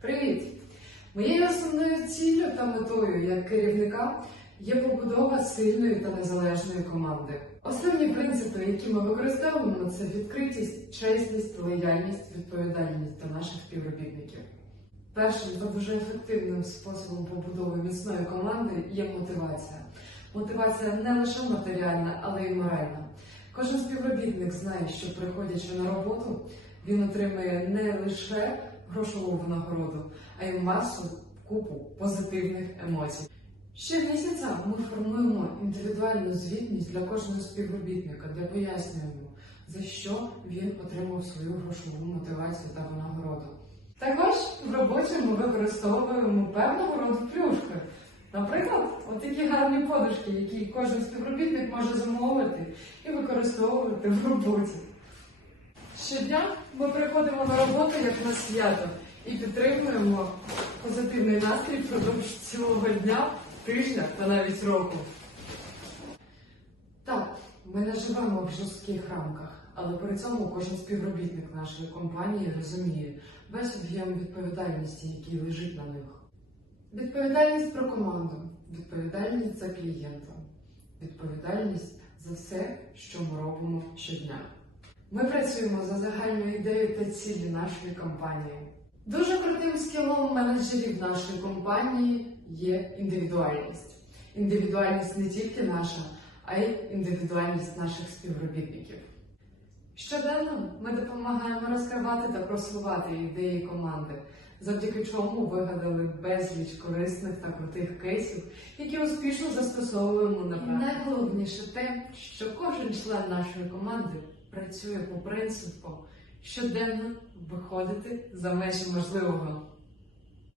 Привіт! Моєю основною ціллю та метою як керівника є побудова сильної та незалежної команди. Основні принципи, які ми використовуємо, це відкритість, чесність, лояльність, відповідальність до наших співробітників. Першим та дуже ефективним способом побудови міцної команди є мотивація. Мотивація не лише матеріальна, але й моральна. Кожен співробітник знає, що приходячи на роботу, він отримує не лише грошову винагороду, а й масу купу позитивних емоцій. Щомісяця ми формуємо індивідуальну звітність для кожного співробітника, де пояснюємо, за що він отримав свою грошову мотивацію та винагороду. Також в роботі ми використовуємо певного роду плюшки. Наприклад, отакі гарні подушки, які кожен співробітник може замовити і використовувати в роботі. Щодня ми приходимо на роботу як на свято і підтримуємо позитивний настрій впродовж цілого дня, тижня та навіть року. Так, ми не живемо в жорстких рамках, але при цьому кожен співробітник нашої компанії розуміє весь об'єм відповідальності, який лежить на них. Відповідальність про команду, відповідальність за клієнта, відповідальність за все, що ми робимо щодня. Ми працюємо за загальною ідеєю та цілі нашої компанії. Дуже крутим скілом менеджерів нашої компанії є індивідуальність. Індивідуальність не тільки наша, а й індивідуальність наших співробітників. Щоденно ми допомагаємо розкривати та просувати ідеї команди, завдяки чому вигадали безліч корисних та крутих кейсів, які успішно застосовуємо на практиці. Найголовніше те, що кожен член нашої команди працює по принципу щоденно виходити за межі можливого.